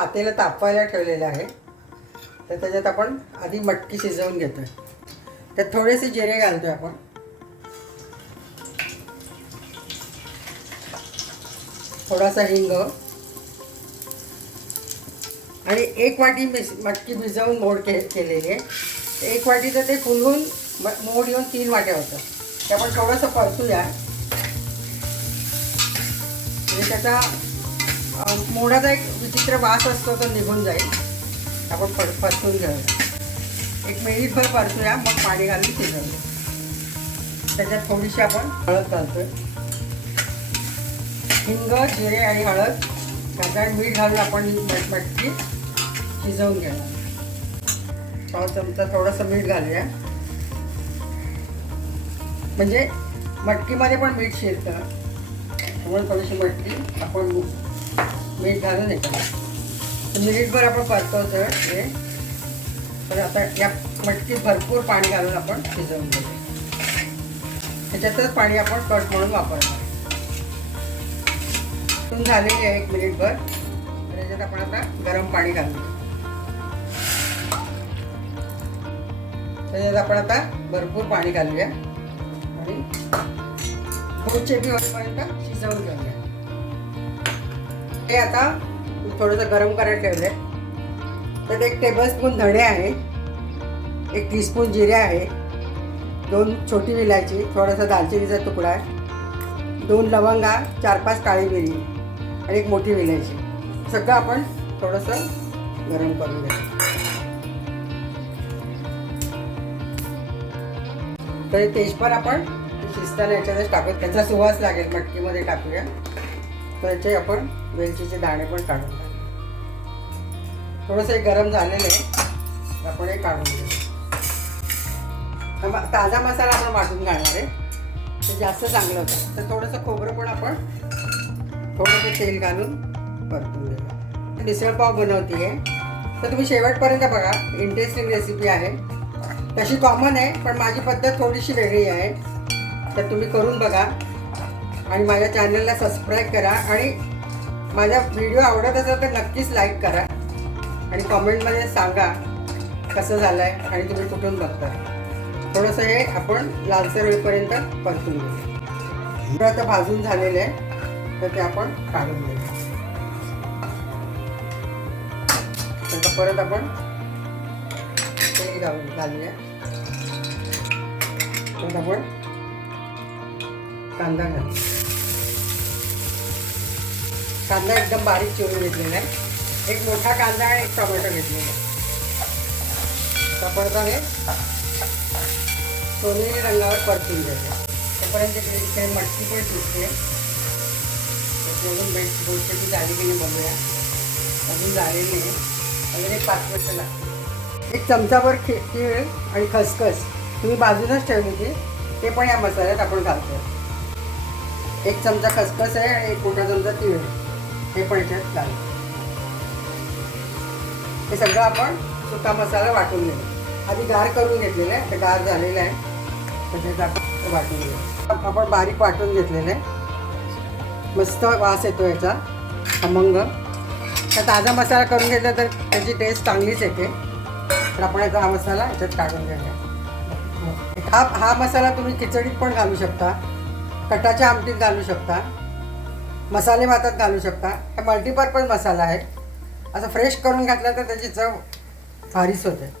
पातेलं तापवायला ठेवलेलं आहे. तर त्याच्यात आपण आधी मटकी शिजवून घेतोय. त्यात थोडेसे जिरे घालतोय आपण. थोडासा हिंग आणि 1 वाटी मटकी भिजवून मोड केलेली आहे. 1 वाटीचं ते फुलवून मोड येऊन 3 वाट्या होतं. ते आपण थोडंसं परतूया म्हणजे त्याचा मोडाचा एक विचित्र वास असतो तो निघून जाईल. आपण परतून घेऊया. 1 मिनिटभर परतूया, मग पाणी घालून शिजवूया. त्याच्यात थोडीशी आपण हळद घालतोय. हिंग, जिरे आणि हळद साधारण मीठ घालून आपण मटकी शिजवून घ्यायला. 1 चमचा थोडंसं मीठ घालूया म्हणजे मटकीमध्ये पण मीठ शिरतं. त्यामुळे थोडीशी मटकी आपण मीठ घालून येतो. मिनिटभर आपण परतवतोय हे. तर आता या मटकीत भरपूर पाणी घालून आपण शिजवून घेतो. त्याच्यातच पाणी आपण कट म्हणून वापरतो. झालेली आहे 1 मिनिटभर. त्याच्यात आपण आता गरम पाणी घालूया. त्याच्यात आपण आता भरपूर पाणी घालूया आणि खूप चेपी होईपर्यंत शिजवून घेऊया. हे आता थोडंसं गरम करायला ठेवलं आहे. त्यात 1 टेबलस्पून धणे आहे, 1 टीस्पून जिरे आहे, 2 छोटी विलायची, थोडासा दालचिनीचा तुकडा आहे, 2 लवंगा, 4-5 काळी मिरी आणि 1 मोठी विलायची. सगळं आपण थोडंसं गरम करून घ्यायचं. तर तेजपान आपण शिजताना याच्यातच टाकू. त्याचा सुवास लागेल. मटकीमध्ये टाकूया. त्याचे आपण वेलचीचे दाणे पण काढून टाकू. थोडंसं एक गरम झालेलं आहे. आपण हे काढून घेऊ. ताजा मसाला आपण वाटून घालणार आहे. ते जास्त चांगलं होतं. तर थोडंसं खोबरं पण आपण थोडंसं तेल घालून परतून घेऊ. मिसळपाव बनवते आहे. तर तुम्ही शेवटपर्यंत बघा. इंटरेस्टिंग रेसिपी आहे. तशी कॉमन आहे पण माझी पद्धत थोडीशी वेगळी आहे. तर तुम्ही करून बघा आणि माझ्या चॅनलला सबस्क्राईब करा आणि माझा व्हिडिओ आवडत असेल तर नक्कीच लाईक करा आणि कॉमेंटमध्ये सांगा कसं झालं आहे आणि तुम्ही कुठून बघता. थोडंसं हे आपण लालसर होईपर्यंत परतून घेऊ. आता भाजून झालेलं आहे तर ते आपण काढून घेऊ. आता परत आपण तेल घालूया. तर आपण कांदा घालू. कांदा एकदम बारीक चिरून घेतलेला आहे. 1 मोठा कांदा आणि 1 टोमॅटो घेतलेला आहे. आपण हे सोनेरी रंगावर परतून घेऊया. तोपर्यंत इकडे मटकी पण शिजते. त्याच्यावरून गोष्टी झाली की नाही बघूया. अजून झालेली नाही. अजून 1-5 मिनिटं लागते. 1 चमचाभर तीळ आणि खसखस तुम्ही बाजूनच ठेवली होती ते पण या मसाल्यात आपण घालतो. 1 चमचा खसखस आहे आणि 1 मोठा चमचा तीळ हे पण याच्यात घालतो. हे सगळं आपण सुका मसाला वाटून घेऊ. आधी गार करून घेतलेलं आहे. तर गार झालेलं आहे. त्याच्यात आपण वाटून घेऊ. आपण बारीक वाटून घेतलेलं आहे. मस्त वास येतो याचा खमंग. तर ताजा मसाला करून घेतला तर त्याची टेस्ट चांगलीच येते. तर आपण याचा हा मसाला याच्यात काढून घेऊया. हा मसाला तुम्ही खिचडीत पण घालू शकता, कटाच्या आमटीत घालू शकता, मसाले भातात घालू शकता. हा मल्टीपर्पज मसाला आहे. असं फ्रेश करून घातलं तर त्याची चव भारीच होते.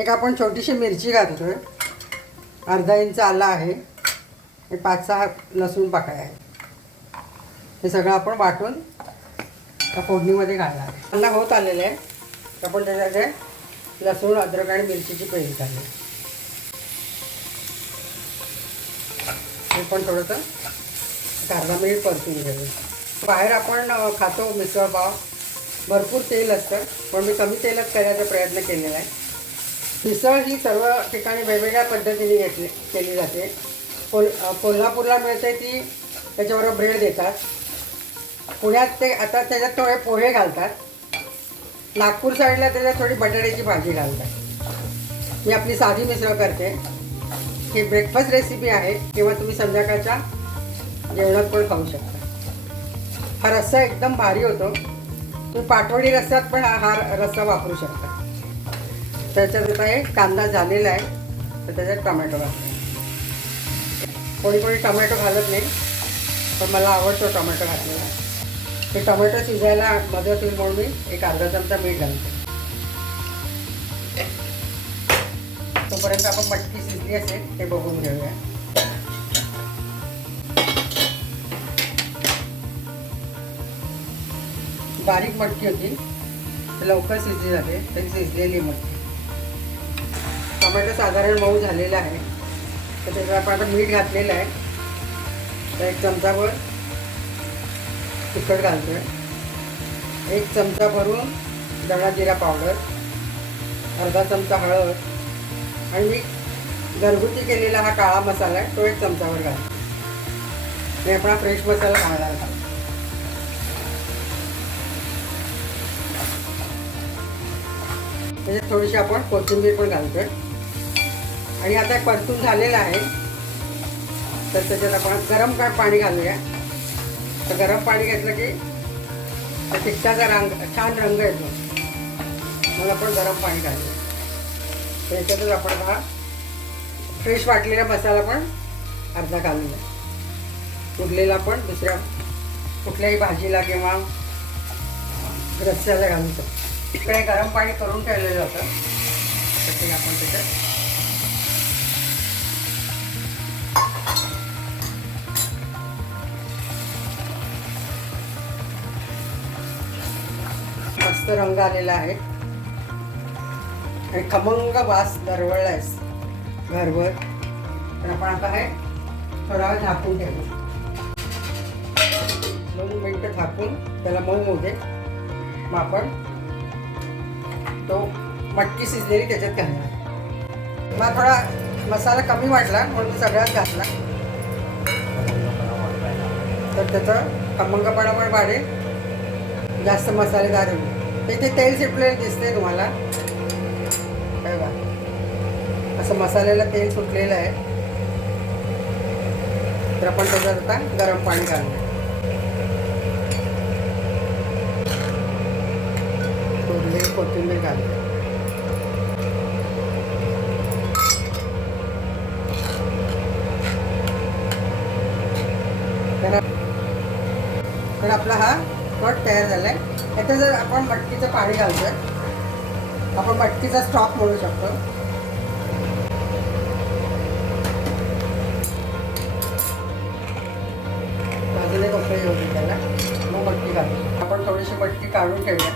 एक आपण छोटीशी मिरची घालतोय. अर्धा इंच आला आहे. 5-6 लसूण पाकळ्या आहे. हे सगळं आपण वाटून त्या फोडणीमध्ये घालणार आहे. कांदा होत आलेलं आहे. आपण त्याच्याकडे लसूण, अद्रक आणि मिरचीची पेस्ट घालू. हे पण थोडंसं अर्धा मिनिट परतून घेऊ. बाहेर आपण खातो मिसळपाव, भरपूर तेल असतं पण मी कमी तेलात करायचा प्रयत्न केलेला आहे. मिसळ ही सर्व ठिकाणी वेगवेगळ्या पद्धतीने केली जाते. कोल्हापूरला मिळते ती त्याच्याबरोबर ब्रेड देतात. पुण्यात ते आता त्याच्यात थोडे पोहे घालतात. नागपूर साईडला त्याच्यात थोडी बटाट्याची भाजी घालतात. मी आपली साधी मिसळ करते. ही ब्रेकफास्ट रेसिपी आहे किंवा तुम्ही संध्याकाळच्या जेवणात पण खाऊ शकता. हा रस्सा एकदम भारी होतो. तुम्ही पाटवडी रस्स्यात पण हा रस्सा वापरू शकता. त्याच्यात आता हे कांदा झालेला आहे, तर त्याच्यात टोमॅटो घालतो. कोणी कोणी टोमॅटो घालत नाही, पण मला आवडतो टोमॅटो घातलेला. ते टोमॅटो शिजायला मदत होईल म्हणून मी एक अर्धा चमचा मीठ घालतो. तोपर्यंत आपण मटकी शिजली असेल ते बघून घेऊया. बारीक मटकी होती, तर लवकर शिजली जाते, तरी शिजलेली मटकी. टोमॅटो साधारण मऊ झालेला आहे, तर त्याच्यात आपण आता मीठ घातलेलं आहे. तर एक चमचाभर तिखट घालतोय, एक चमचा भरून धणा जिरा पावडर, अर्धा चमचा हळद, आणि मी घरगुती केलेला हा काळा मसाला आहे, तो एक चमचाभर घालतो. मी आपण फ्रेश मसाला घालणार घालतो. त्याच्यात थोडीशी आपण कोथिंबीर पण घालतोय. आणि आता परतून झालेलं आहे, तर त्याच्यात आपण गरम पाणी घालूया. तर गरम पाणी घेतलं की तिखटाचा छान रंग येतो. मग आपण गरम पाणी घालूया. त्याच्यातच आपण हा फ्रेश वाटलेला मसाला पण अर्धा घालूया. उरलेला पण दुसऱ्या कुठल्याही भाजीला किंवा रस्स्याला घालू शकतो. इकडे गरम पाणी करून ठेवलेलं होतं, तर ते आपण त्याच्यात मस्त रंग आलेला आहे आणि खमंग वास दरवळला आहे घरभर. तर आपण आता हे थोडा वेळ झाकून ठेवू. 2 मिनटं झाकून त्याला मऊ होऊ दे. मग आपण तो मटकी शिजलेली त्याच्यात घालणार. मला थोडा मसाला कमी वाटला म्हणून सगळ्यात घातला, तर त्याचा खमंगपणा पण वाढेल, जास्त मसालेदार होईल. ते तेल सुटलेलं दिसते तुम्हाला, बघा असं मसाल्याला तेल सुटलेलं आहे. तर आपण त्याच्यात आता गरम पाणी घालूया. थोडी कोथिंबीर घालूया. तर आपला हा कट तयार झाला आहे. याचं जर आपण मटकीचं पाणी घालतोय, आपण मटकीचा स्टॉक म्हणू शकतो. बाजूला कपडे होते त्याला, मग मटकी घालतो. आपण थोडीशी मटकी काढून ठेवूया.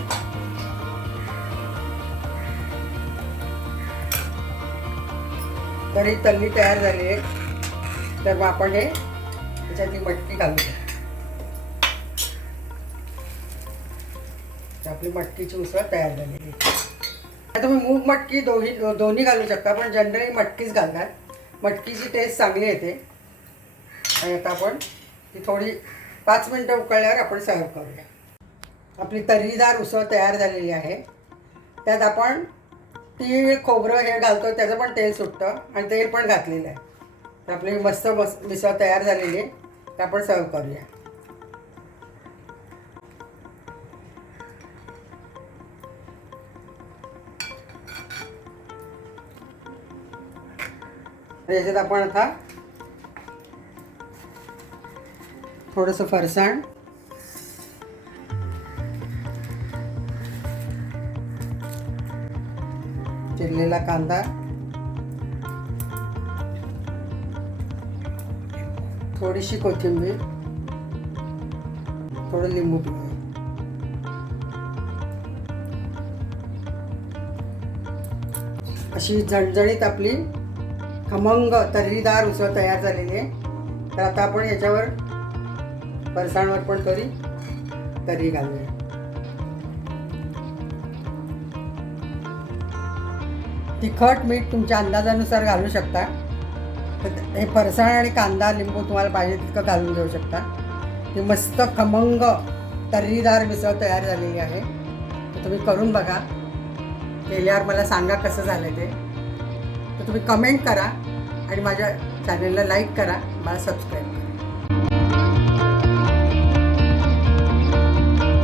तरी तल्ली तयार झाली आहे, तर मग आपण हे त्याच्यात ही मटकी घालू शकतो. आपली मटकीची उसळ तयार झालेली. आता तुम्ही मूग मटकी दोन्ही घालू शकता, पण जनरली मटकीच घालणार. मटकीची टेस्ट चांगली येते. आणि आता आपण ती थोडी 5 मिनटं उकळल्यावर आपण सर्व करूया. आपली तर्रीदार उसळ तयार झालेली आहे. त्यात आपण तीळ खोबरं हे घालतो, त्याचं पण तेल सुटतं आणि तेल पण घातलेलं आहे. तर आपली मस्त मिसळ तयार झालेली आहे. तर आपण सर्व करूया. याच्यात आपण आता थोडंसं फरसाण, चिरलेला कांदा, थोडीशी कोथिंबीर, थोडं लिंबू पिळूया. अशी झणझणीत आपली खमंग तर्रीदार उसळ तयार झालेली आहे. तर आता आपण याच्यावर फरसाणवर पण थोडी तर्री घालूया. तिखट मीठ तुमच्या अंदाजानुसार घालू शकता. तर हे फरसाण आणि कांदा लिंबू तुम्हाला पाहिजे तितकं घालून घेऊ शकता. ही मस्त खमंग तर्रीदार मिसळ तयार झालेली आहे. तर तुम्ही करून बघा. केल्यावर मला सांगा कसं झालं ते. तर तुम्ही कमेंट करा आणि माझ्या चॅनलला लाईक करा, मला सबस्क्राईब करा.